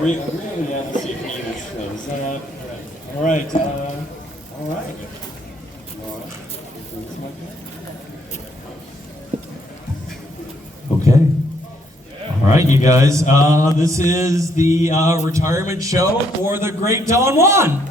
Really have to see if he even shows up. All right. All right. Okay. All right, you guys. This is the retirement show for the great Don Juan.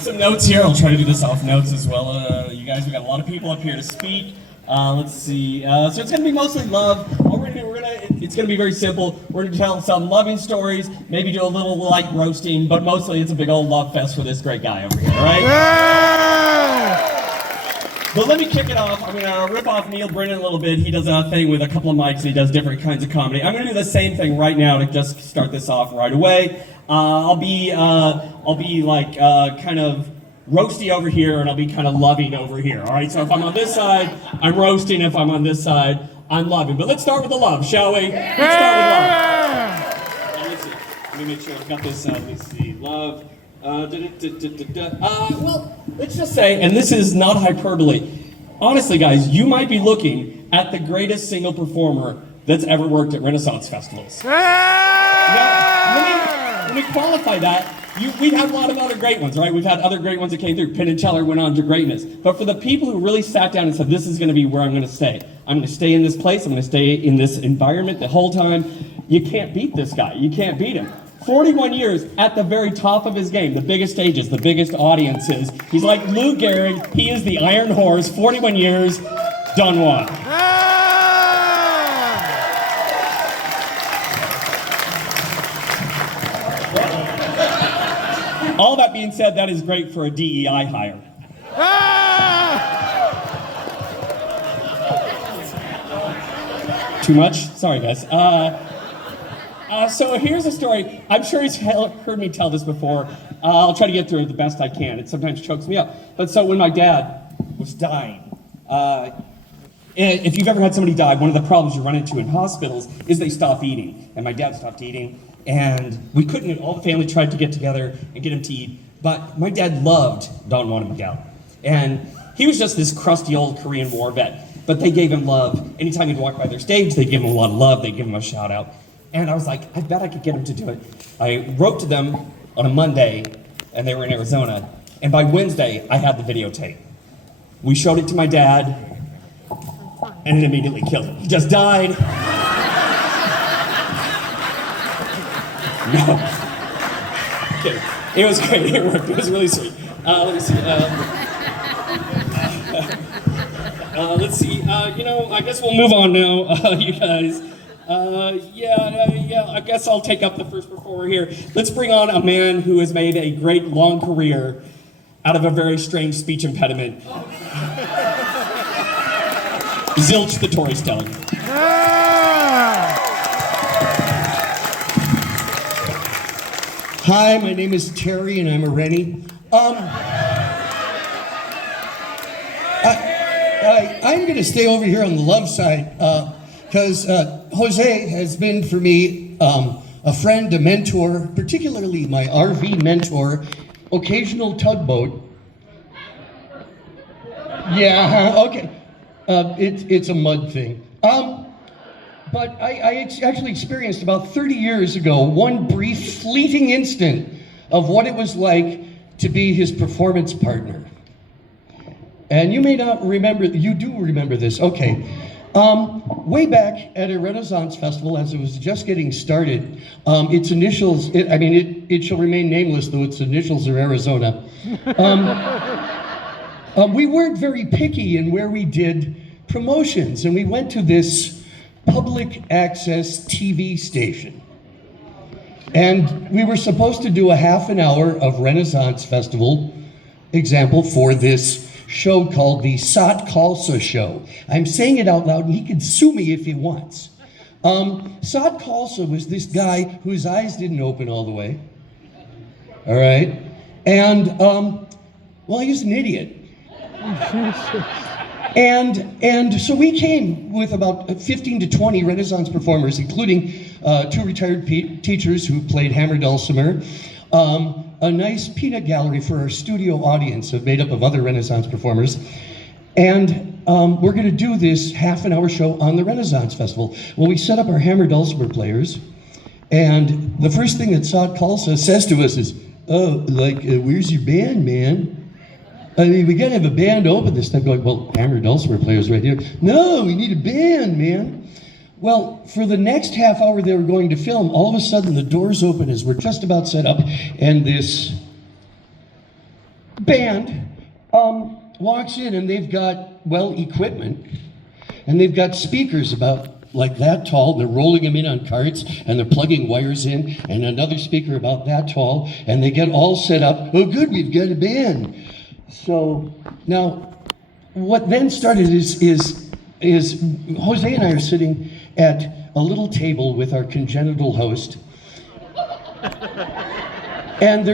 Some notes here. I'll try to do this off notes as well. You guys, we got a lot of people up here to speak. Let's see. So it's going to be mostly love. It's going to be very simple. We're going to tell some loving stories, maybe do a little light roasting, but mostly it's a big old love fest for this great guy over here, all right? Yeah! But let me kick it off. I'm going to rip off Neil Brennan a little bit. He does a thing with a couple of mics. He does different kinds of comedy. I'm going to do the same thing right now to just start this off right away. I'll be like kind of roasty over here, and I'll be kind of loving over here. All right. So if I'm on this side, I'm roasting. If I'm on this side, I'm loving. But let's start with the love, shall we? Let's start with love. Let me see. Let me make sure I've got this. Let me see. Love. Well, let's just say, and this is not hyperbole. Honestly, guys, you might be looking at the greatest single performer that's ever worked at Renaissance festivals. Now, let me qualify that. We've had a lot of other great ones, right? We've had other great ones that came through. Penn and Teller went on to greatness. But for the people who really sat down and said, this is going to be where I'm going to stay. I'm going to stay in this place. I'm going to stay in this environment the whole time. You can't beat this guy. You can't beat him. 41 years at the very top of his game. The biggest stages, the biggest audiences. He's like Lou Gehrig. He is the Iron Horse. 41 years, Don Juan. All that being said, that is great for a DEI hire. Too much? Sorry, guys. So here's a story. I'm sure he's heard me tell this before. I'll try to get through it the best I can. It sometimes chokes me up. But so when my dad was dying, if you've ever had somebody die, one of the problems you run into in hospitals is they stop eating. And my dad stopped eating. And we couldn't, all the family tried to get together and get him to eat, but my dad loved Don Juan and Miguel. And he was just this crusty old Korean War vet, but they gave him love. Anytime he'd walk by their stage, they'd give him a lot of love, they'd give him a shout out. And I was like, I bet I could get him to do it. I wrote to them on a Monday, and they were in Arizona, and by Wednesday, I had the videotape. We showed it to my dad, and it immediately killed him. He just died. No. Okay. It was great. It worked. It was really sweet. Let me see. Let's see. I guess we'll move on now, you guys. I guess I'll take up the first performer here. Let's bring on a man who has made a great long career out of a very strange speech impediment. Zilch the Tory Stelling. Hi, my name is Terry, and I'm a Rennie. I'm going to stay over here on the love side because Jose has been for me a friend, a mentor, particularly my RV mentor, occasional tugboat. Yeah, okay. It's a mud thing. But I actually experienced about 30 years ago one brief, fleeting instant of what it was like to be his performance partner. And you may not remember, you do remember this, okay. Way back at a Renaissance festival, as it was just getting started, its initials, it shall remain nameless, though its initials are Arizona. We weren't very picky in where we did promotions, and we went to this public access TV station. And we were supposed to do a half an hour of Renaissance Festival example for this show called the Sat Khalsa Show. I'm saying it out loud, and he can sue me if he wants. Sat Khalsa was this guy whose eyes didn't open all the way. All right? And, well, he's an idiot. And so we came with about 15 to 20 Renaissance performers, including two retired teachers who played hammer dulcimer, a nice peanut gallery for our studio audience, made up of other Renaissance performers. And we're going to do this half-an-hour show on the Renaissance Festival. Well, we set up our hammer dulcimer players, and the first thing that Saad Khalsa says to us is, "Oh, like, where's your band, man? I mean, we gotta have a band to open this." I'm going, "Well, hammer dulcimer players right here." "No, we need a band, man." Well, for the next half hour they were going to film, all of a sudden the doors open as we're just about set up, and this band walks in, and they've got, well, equipment, and they've got speakers about like that tall. They're rolling them in on carts, and they're plugging wires in, and another speaker about that tall, and they get all set up. "Oh, good, we've got a band." So now, what then started is Jose and I are sitting at a little table with our congenital host, and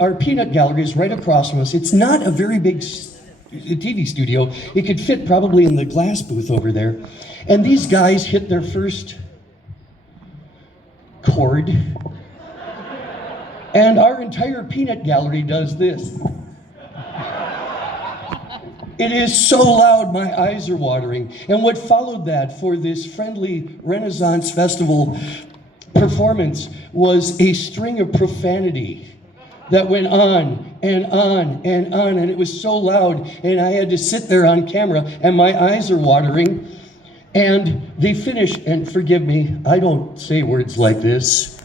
our peanut gallery is right across from us. It's not a very big TV studio. It could fit probably in the glass booth over there. And these guys hit their first chord, and our entire peanut gallery does this. It is so loud, my eyes are watering. And what followed that for this friendly Renaissance Festival performance was a string of profanity that went on and on and on, and it was so loud, and I had to sit there on camera, and my eyes are watering. And they finished, and forgive me, I don't say words like this,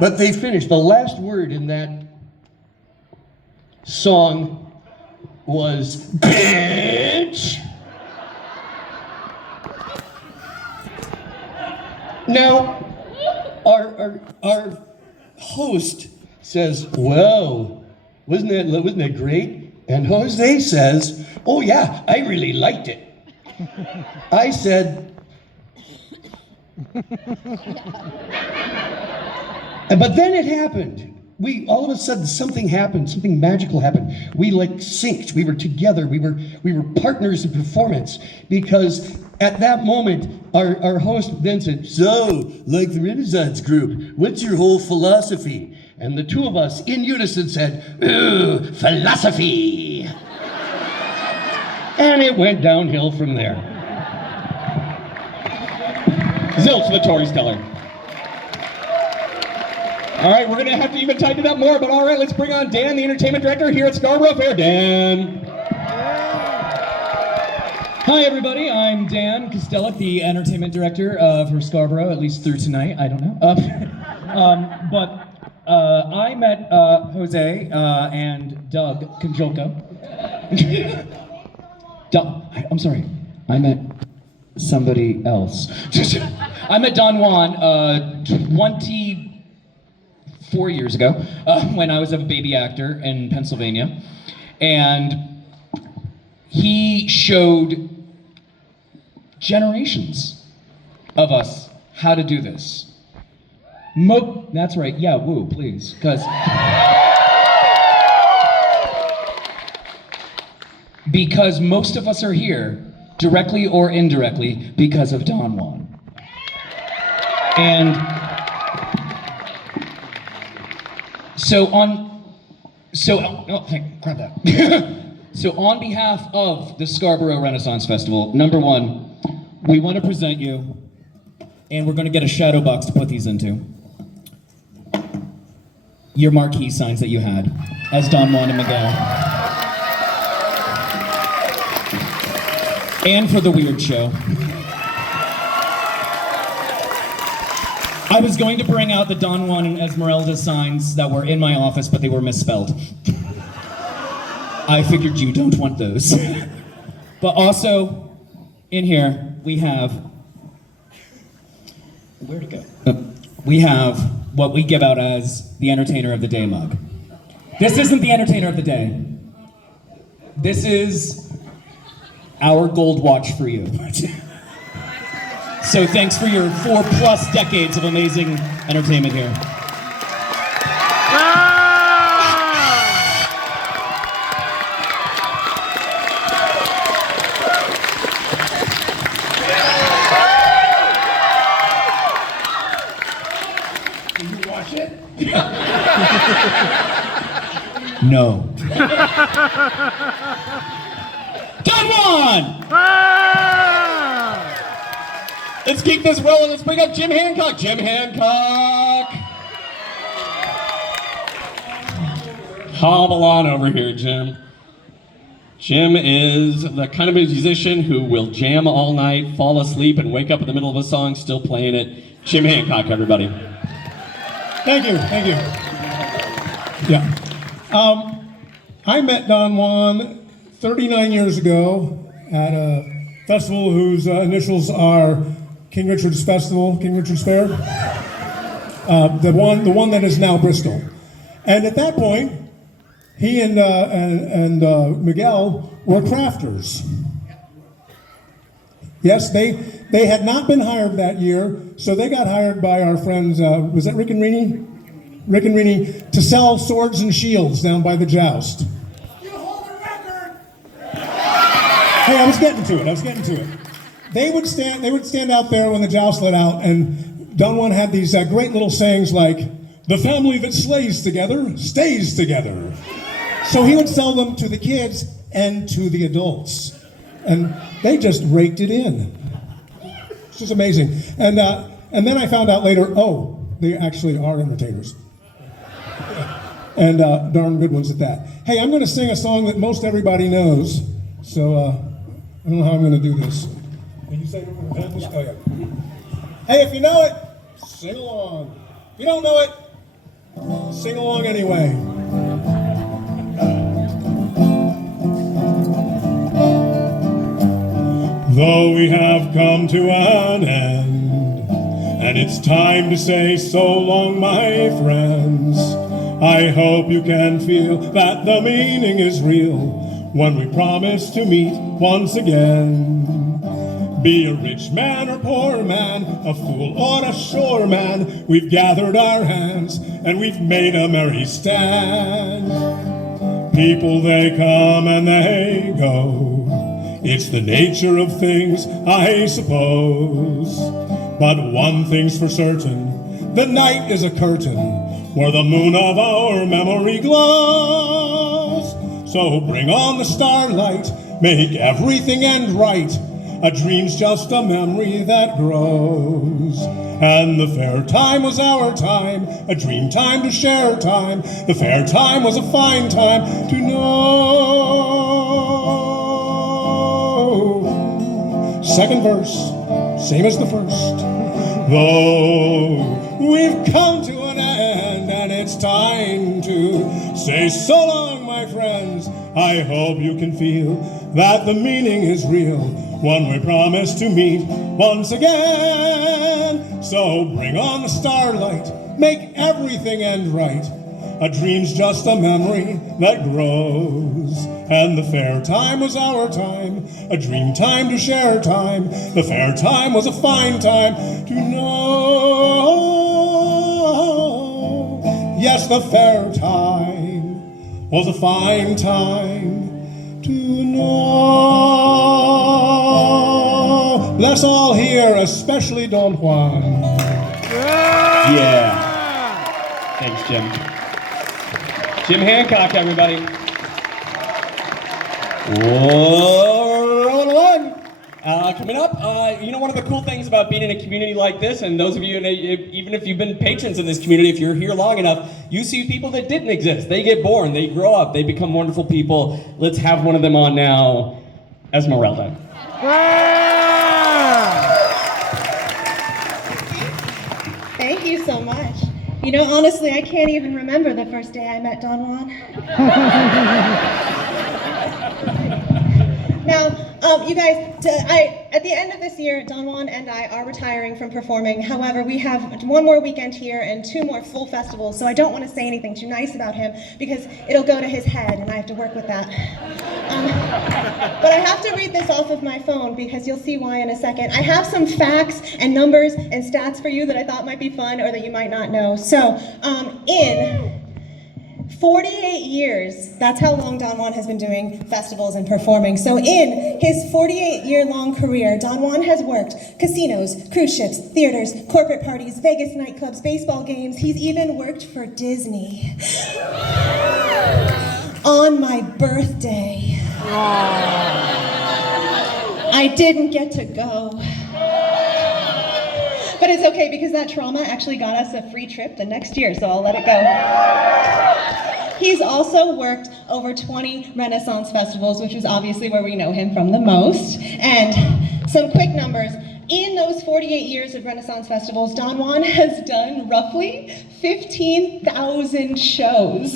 but they finished. The last word in that song was bitch. Now, our host says, "Well, wasn't that great?" And Jose says, "Oh yeah, I really liked it." I said, but then it happened. All of a sudden something happened, something magical happened. We like synced, we were together, we were partners in performance, because at that moment, our host then said, "So, like the Renaissance group, what's your whole philosophy?" And the two of us in unison said, "Ooh, philosophy." And it went downhill from there. Zilch the storyteller. All right, we're going to have to even tighten it up more, but all right, let's bring on Dan, the entertainment director here at Scarborough Faire. Dan. Hi, everybody. I'm Dan Costellic, the entertainment director for Scarborough, at least through tonight. I don't know. I met Jose and Doug Conjolka. I'm sorry. I met somebody else. I met Don Juan 24 years ago when I was a baby actor in Pennsylvania. And he showed generations of us how to do this. That's right, yeah, woo, please. Because most of us are here, directly or indirectly, because of Don Juan. And grab that. So on behalf of the Scarborough Renaissance Festival, number one, we want to present you, and we're going to get a shadow box to put these into, your marquee signs that you had as Don Juan and Miguel. And for the weird show. I was going to bring out the Don Juan and Esmeralda signs that were in my office, but they were misspelled. I figured you don't want those. But also, in here, we have, where'd it go? We have what we give out as the Entertainer of the Day mug. This isn't the Entertainer of the Day. This is our gold watch for you. So thanks for your 4+ decades of amazing entertainment here. Can you watch it? No. Don Juan! Let's keep this rolling. Let's bring up Jim Hancock. Jim Hancock. Hobble on over here, Jim. Jim is the kind of musician who will jam all night, fall asleep, and wake up in the middle of a song still playing it. Jim Hancock, everybody. Thank you. Yeah. I met Don Juan 39 years ago at a festival whose initials are King Richard's Festival, King Richard's Faire. The one that is now Bristol. And at that point, he and Miguel were crafters. Yes, they had not been hired that year, so they got hired by our friends, was that Rick and Rini? Rick and Rini, to sell swords and shields down by the joust. You hold a record! Hey, I was getting to it. They would stand out there when the joust let out, and Don Juan had these great little sayings like, "The family that slays together stays together." So he would sell them to the kids and to the adults, and they just raked it in. It's just amazing. And then I found out later, oh, they actually are entertainers, and darn good ones at that. Hey, I'm going to sing a song that most everybody knows, so I don't know how I'm going to do this. Did you say we're going to this? Oh, yeah. Hey, if you know it, sing along. If you don't know it, sing along anyway. Though we have come to an end, and it's time to say so long, my friends, I hope you can feel that the meaning is real when we promise to meet once again. Be a rich man or poor man, a fool or a sure man, we've gathered our hands and we've made a merry stand. People, they come and they go. It's the nature of things, I suppose. But one thing's for certain, the night is a curtain where the moon of our memory glows. So bring on the starlight, make everything end right. A dream's just a memory that grows. And the fair time was our time, a dream time to share time. The fair time was a fine time to know. Second verse, same as the first. Though we've come to an end and it's time to say so long, my friends, I hope you can feel that the meaning is real when we promise to meet once again. So bring on the starlight, make everything end right. A dream's just a memory that grows. And the fair time was our time, a dream time to share time. The fair time was a fine time to know. Yes, the fair time was a fine time to know. Bless all here, especially Don Juan. Yeah. Thanks, Jim. Jim Hancock, everybody. Whoa, rolling along. Coming up, one of the cool things about being in a community like this, and those of you, even if you've been patrons in this community, if you're here long enough, you see people that didn't exist. They get born, they grow up, they become wonderful people. Let's have one of them on now, Esmeralda. Thank you so much. You know, honestly, I can't even remember the first day I met Don Juan. Now, you guys, at the end of this year, Don Juan and I are retiring from performing. However, we have one more weekend here and 2 more full festivals, so I don't want to say anything too nice about him because it'll go to his head and I have to work with that. But I have to read this off of my phone because you'll see why in a second. I have some facts and numbers and stats for you that I thought might be fun or that you might not know. So, in 48 years, that's how long Don Juan has been doing festivals and performing. So in his 48-year-long career, Don Juan has worked casinos, cruise ships, theaters, corporate parties, Vegas nightclubs, baseball games. He's even worked for Disney. my birthday. I didn't get to go. But it's okay because that trauma actually got us a free trip the next year, so I'll let it go. He's also worked over 20 Renaissance festivals, which is obviously where we know him from the most. And some quick numbers. In those 48 years of Renaissance festivals, Don Juan has done roughly 15,000 shows.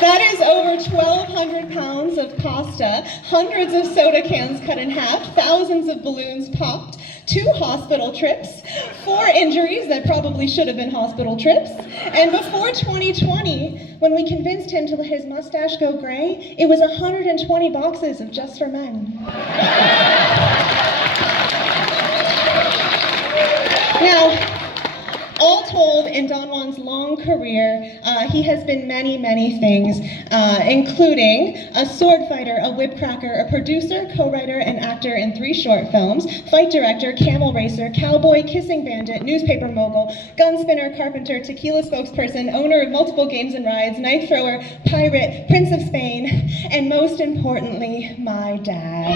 That is over 1,200 pounds of pasta, hundreds of soda cans cut in half, thousands of balloons popped, 2 hospital trips, 4 injuries that probably should have been hospital trips, and before 2020, when we convinced him to let his mustache go gray, it was 120 boxes of Just for Men. Now, all told, in Don Juan's long career, he has been many, many things, including a swordfighter, a whipcracker, a producer, co-writer, and actor in 3 short films, fight director, camel racer, cowboy, kissing bandit, newspaper mogul, gunsmith, carpenter, tequila spokesperson, owner of multiple games and rides, knife thrower, pirate, Prince of Spain, and most importantly, my dad.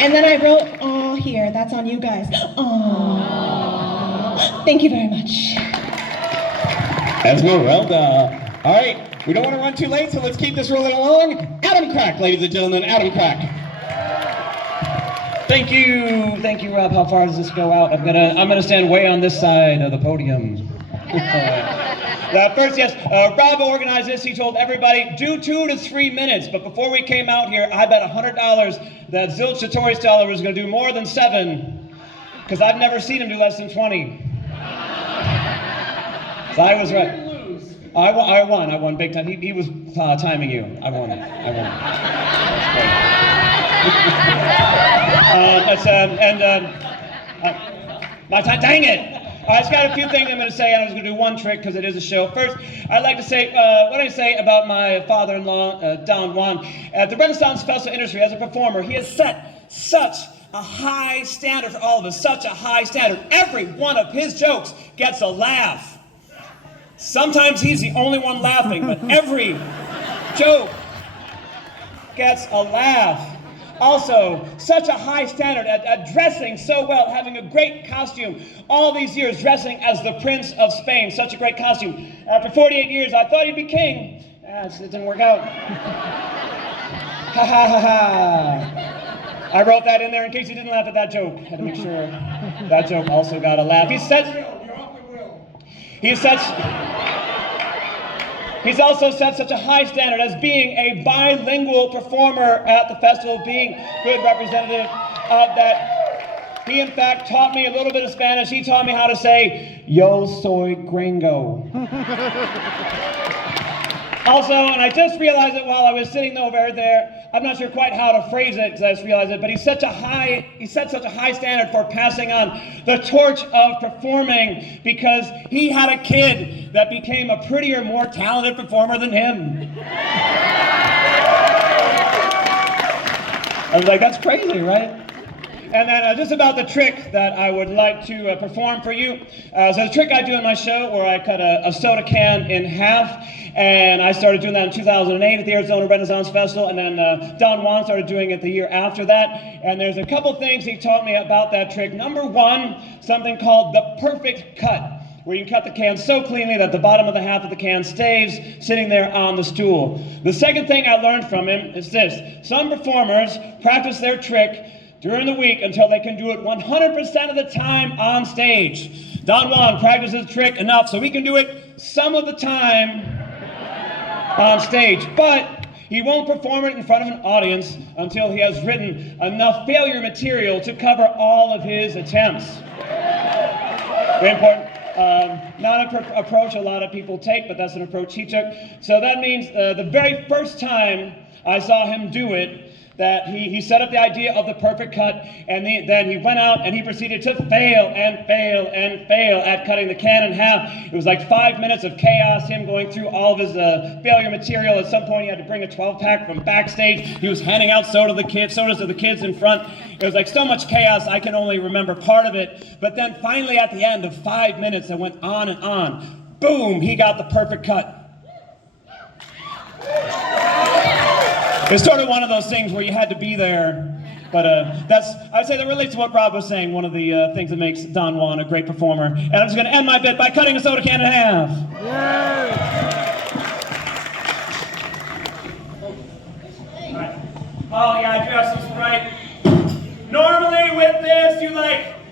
And then I wrote, "Aw," here. That's on you guys. Aw. Thank you very much. Esmeralda. All right, we don't want to run too late, so let's keep this rolling along. Adam Crack, ladies and gentlemen, Adam Crack. Thank you, Rob. How far does this go out? I'm gonna stand way on this side of the podium. First, yes, Rob organized this. He told everybody, do 2 to 3 minutes. But before we came out here, I bet $100 that Zilch Satori was going to do more than 7, because I've never seen him do less than 20. So I was right. I won big time. He was timing you. I won. That's great. Dang it. I just got a few things I'm going to say, and I'm just going to do one trick because it is a show. First, I'd like to say what I say about my father-in-law, Don Juan. At the Renaissance Festival industry, as a performer, he has set such a high standard for all of us, such a high standard. Every one of his jokes gets a laugh. Sometimes he's the only one laughing, but every joke gets a laugh. Also, such a high standard at dressing so well, having a great costume. All these years dressing as the Prince of Spain, such a great costume. After 48 years, I thought he'd be king. It didn't work out. Ha ha ha ha. I wrote that in there in case you didn't laugh at that joke. Had to make sure that joke also got a laugh. He's also set such a high standard as being a bilingual performer at the festival, being good representative of that. He, in fact, taught me a little bit of Spanish. He taught me how to say, yo soy gringo. Also, and I just realized it while I was sitting over there, I'm not sure quite how to phrase it because I just realized it, but he set such a high standard for passing on the torch of performing because he had a kid that became a prettier, more talented performer than him. I was like, that's crazy, right? And then just about the trick that I would like to perform for you. So the trick I do in my show where I cut a soda can in half, and I started doing that in 2008 at the Arizona Renaissance Festival, and then Don Juan started doing it the year after that. And there's a couple things he taught me about that trick. Number one, something called the perfect cut, where you can cut the can so cleanly that the bottom of the half of the can stays sitting there on the stool. The second thing I learned from him is this. Some performers practice their trick during the week until they can do it 100% of the time on stage. Don Juan practices the trick enough so he can do it some of the time on stage, but he won't perform it in front of an audience until he has written enough failure material to cover all of his attempts. Very important. Not an approach a lot of people take, but that's an approach he took. So that means the very first time I saw him do it, that he set up the idea of the perfect cut, and then he went out and he proceeded to fail and fail and fail at cutting the can in half. It was like 5 minutes of chaos, him going through all of his failure material. At some point he had to bring a 12-pack from backstage. He was handing out sodas to the kids in front. It was like so much chaos, I can only remember part of it. But then finally at the end of 5 minutes, it went on and on. Boom, he got the perfect cut. It's sort of one of those things where you had to be there, but I'd say that relates to what Rob was saying, one of the things that makes Don Juan a great performer. And I'm just going to end my bit by cutting a soda can in half. Right. Oh yeah, I do have some Sprite. Normally with this, you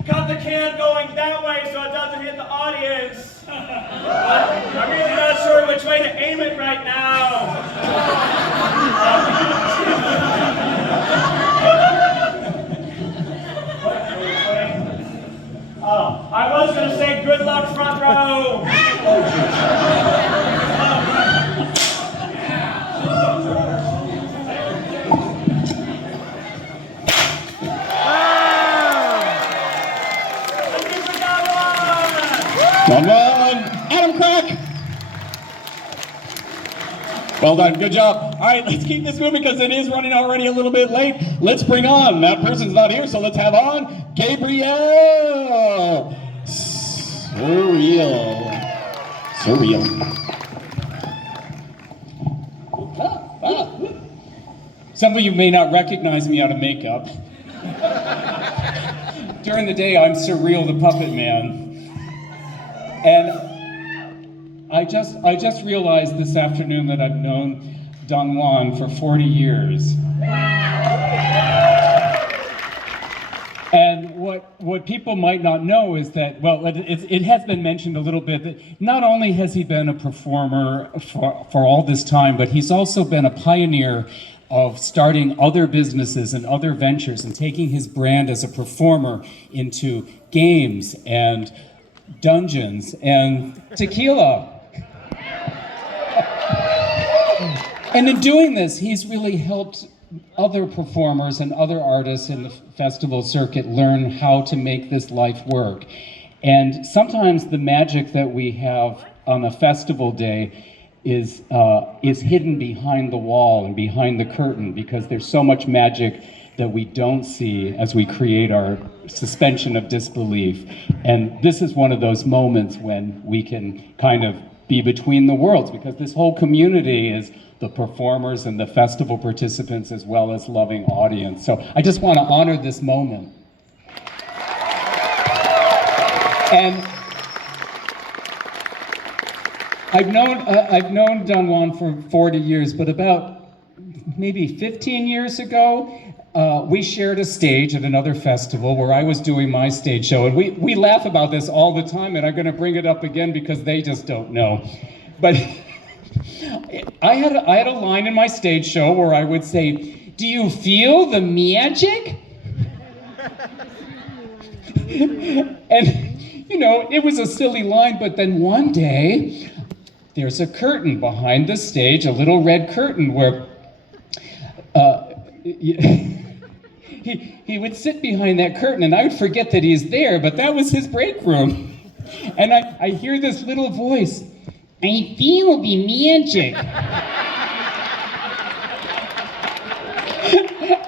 cut the can going that way so it doesn't hit the audience. I'm really not sure which way to aim it right now. Oh, I was going to say good luck front row. Come on, Adam Crack. Well done, good job. All right, let's keep this moving because it is running already a little bit late. Let's bring on, that person's not here, so let's have on Gabrielle. Surreal. Some of you may not recognize me out of makeup. During the day, I'm Surreal the Puppet Man. And I just realized this afternoon that I've known Don Juan for 40 years. And what people might not know is that, well, it has been mentioned a little bit that not only has he been a performer for all this time, but he's also been a pioneer of starting other businesses and other ventures and taking his brand as a performer into games and dungeons and tequila. And in doing this, he's really helped other performers and other artists in the festival circuit learn how to make this life work. And sometimes the magic that we have on a festival day is hidden behind the wall and behind the curtain, because there's so much magic that we don't see as we create our suspension of disbelief. And this is one of those moments when we can kind of be between the worlds, because this whole community is the performers and the festival participants as well as loving audience. So I just want to honor this moment. And I've known Don Juan for 40 years, but about maybe 15 years ago, we shared a stage at another festival where I was doing my stage show, and we laugh about this all the time, and I'm going to bring it up again because they just don't know. But I had a line in my stage show where I would say, "Do you feel the magic?" And, you know, it was a silly line, but then one day, there's a curtain behind the stage, a little red curtain where he would sit behind that curtain, and I would forget that he's there, but that was his break room. And I hear this little voice, "I feel the magic."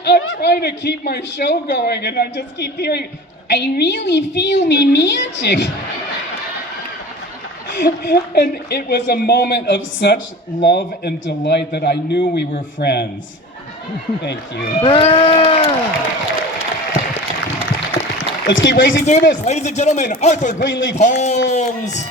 I'm trying to keep my show going, and I just keep hearing, "I really feel the magic." And it was a moment of such love and delight that I knew we were friends. Thank you. Let's keep racing through this. Ladies and gentlemen, Arthur Greenleaf Holmes.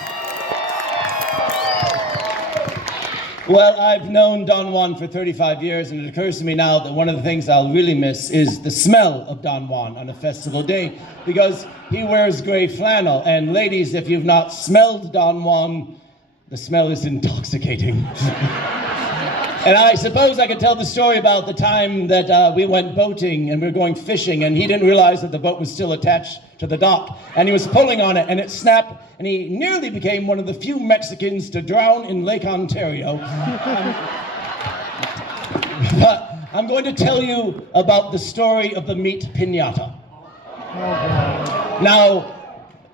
Well, I've known Don Juan for 35 years, and it occurs to me now that one of the things I'll really miss is the smell of Don Juan on a festival day, because he wears gray flannel. And ladies, if you've not smelled Don Juan, the smell is intoxicating. And I suppose I could tell the story about the time that we went boating and we were going fishing, and he didn't realize that the boat was still attached to the dock, and he was pulling on it and it snapped, and he nearly became one of the few Mexicans to drown in Lake Ontario. But I'm going to tell you about the story of the meat piñata. Now,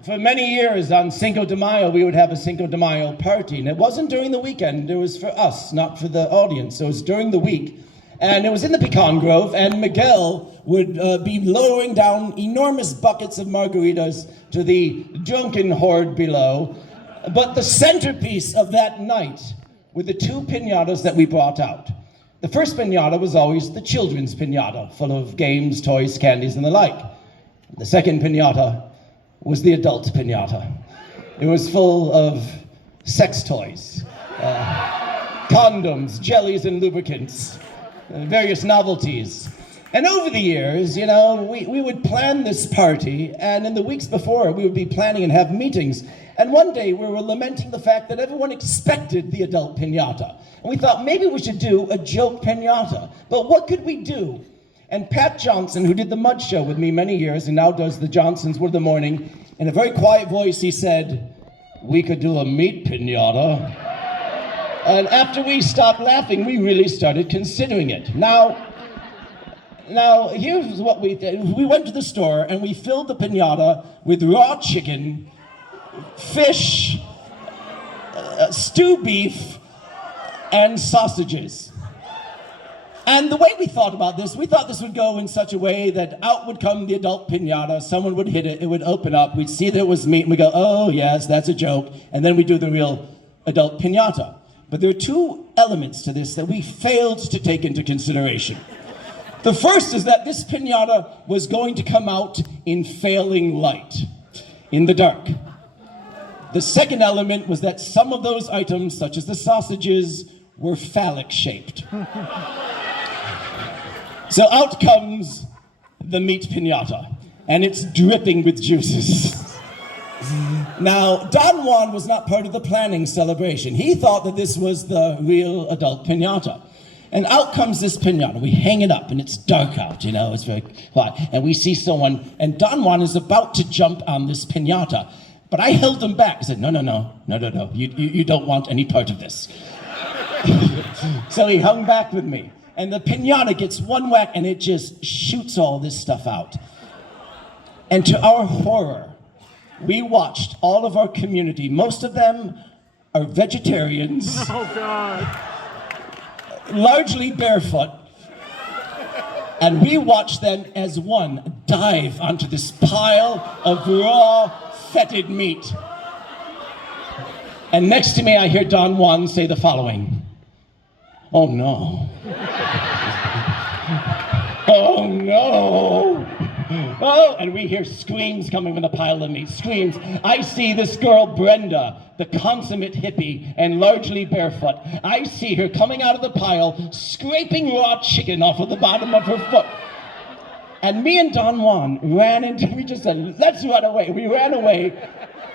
for many years on Cinco de Mayo, we would have a Cinco de Mayo party, and it wasn't during the weekend, it was for us, not for the audience, so it was during the week. And it was in the pecan grove, and Miguel would be lowering down enormous buckets of margaritas to the drunken horde below. But the centerpiece of that night were the two piñatas that we brought out. The first piñata was always the children's piñata, full of games, toys, candies, and the like. The second piñata was the adult piñata. It was full of sex toys, condoms, jellies, and lubricants, various novelties. And over the years, you know, we would plan this party, and in the weeks before, we would be planning and have meetings. And one day, we were lamenting the fact that everyone expected the adult piñata. And we thought, maybe we should do a joke piñata. But what could we do? And Pat Johnson, who did the Mud Show with me many years, and now does the Johnsons' Word of the Morning, in a very quiet voice, he said, we could do a meat piñata. And after we stopped laughing, we really started considering it. Now, here's what we did. We went to the store and we filled the piñata with raw chicken, fish, stew beef, and sausages. And the way we thought about this, we thought this would go in such a way that out would come the adult piñata, someone would hit it, it would open up, we'd see there was meat, and we'd go, oh yes, that's a joke, and then we'd do the real adult piñata. But there are two elements to this that we failed to take into consideration. The first is that this piñata was going to come out in failing light, in the dark. The second element was that some of those items, such as the sausages, were phallic-shaped. So out comes the meat piñata, and it's dripping with juices. Now, Don Juan was not part of the planning celebration. He thought that this was the real adult piñata. And out comes this piñata. We hang it up, and it's dark out, you know, it's very hot. And we see someone, and Don Juan is about to jump on this piñata. But I held him back. I said, no, you don't want any part of this. So he hung back with me. And the piñata gets one whack, and it just shoots all this stuff out. And to our horror, we watched all of our community, most of them are vegetarians. Oh, God. Largely barefoot. And we watched them as one dive onto this pile of raw, fetid meat. And next to me, I hear Don Juan say the following. Oh, no. Oh, no. Oh, and we hear screams coming from the pile of meat, screams. I see this girl, Brenda, the consummate hippie and largely barefoot. I see her coming out of the pile, scraping raw chicken off of the bottom of her foot. And me and Don Juan ran into, we just said, let's run away. We ran away,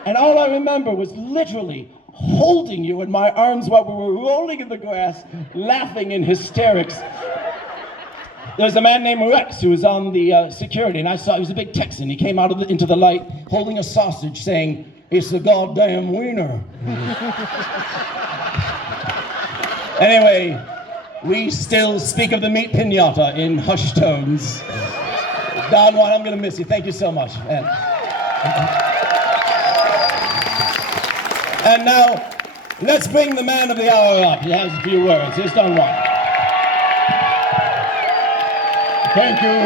and all I remember was literally holding you in my arms while we were rolling in the grass, laughing in hysterics. There's a man named Rex who was on the security, and I saw he was a big Texan. He came out into the light holding a sausage saying, it's a goddamn wiener. Anyway, we still speak of the meat piñata in hushed tones. Don Juan, I'm going to miss you. Thank you so much. And now, let's bring the man of the hour up. He has a few words. Here's Don Juan. Thank you.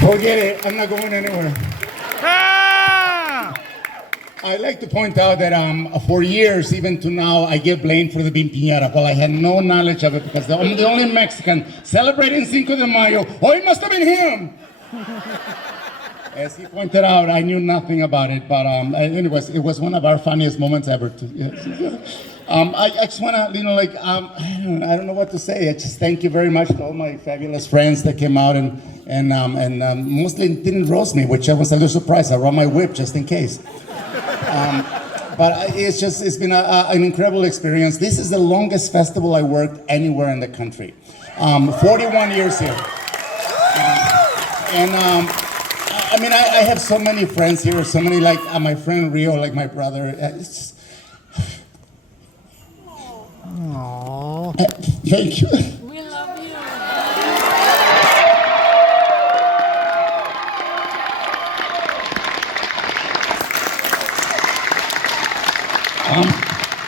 Forget it, I'm not going anywhere. I'd like to point out that for years, even to now, I get blamed for the bean piñata. Well, I had no knowledge of it because I'm the only Mexican celebrating Cinco de Mayo. Oh, it must have been him! As he pointed out, I knew nothing about it, but anyways, it was one of our funniest moments ever. I just want to, I don't know what to say. I just thank you very much to all my fabulous friends that came out and mostly didn't roast me, which I was a little surprised. I brought my whip just in case. But it's been an incredible experience. This is the longest festival I worked anywhere in the country. 41 years here. And I mean, I have so many friends here, so many, like my friend Rio, like my brother. It's just... Aww. Thank you. We love you.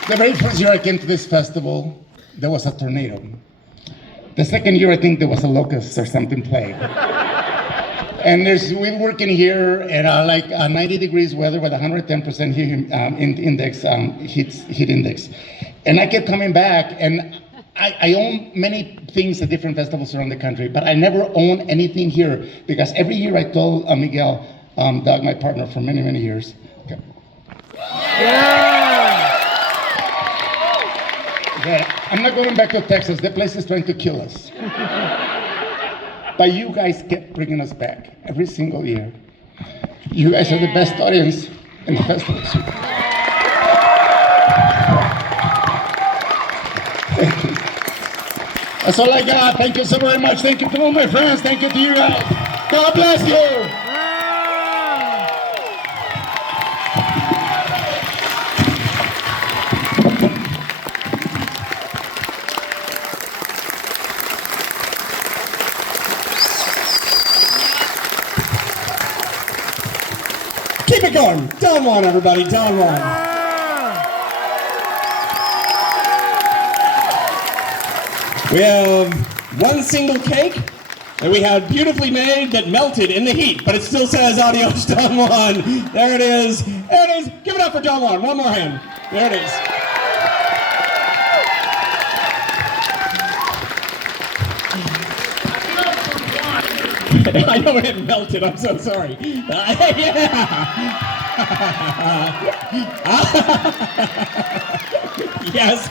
The very first year I came to this festival, there was a tornado. The second year, I think there was a locust or something plague. And we're working here at like 90 degrees weather with 110% heat index. And I kept coming back, and I own many things at different festivals around the country, but I never own anything here because every year I told Miguel, Doug, my partner for many, many years, okay, that I'm not going back to Texas. That place is trying to kill us. But you guys kept bringing us back every single year. You guys are the best audience in the festivals. Thank you. That's all I got. Thank you so very much. Thank you to all my friends. Thank you to you guys. God bless you. Keep it going. Don Juan, everybody. Don Juan. We have one single cake that we had beautifully made that melted in the heat, but it still says Adios Don Juan. There it is. There it is. Give it up for Don Juan. One more hand. There it is. I know it melted. I'm so sorry. Yes.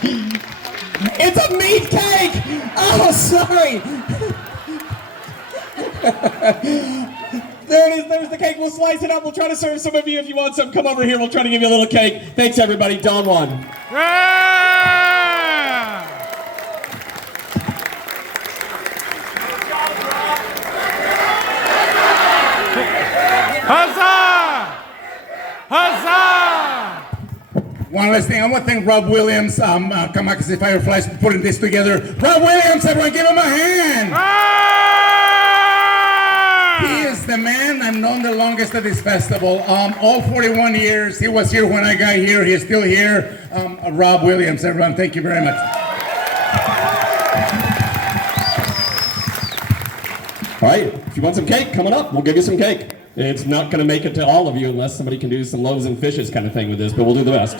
It's a meat cake! Oh, sorry! There it is, there's the cake. We'll slice it up. We'll try to serve some of you. If you want some, come over here. We'll try to give you a little cake. Thanks, everybody. Don Juan. Huzzah! Huzzah! One last thing, I want to thank Rob Williams, Kamakasi Fireflies, for putting this together. Rob Williams, everyone give him a hand! He is the man I've known the longest at this festival. All 41 years, he was here when I got here, he's still here. Rob Williams, everyone, thank you very much. All right, if you want some cake, coming up, we'll give you some cake. It's not going to make it to all of you unless somebody can do some loaves and fishes kind of thing with this, but we'll do the best.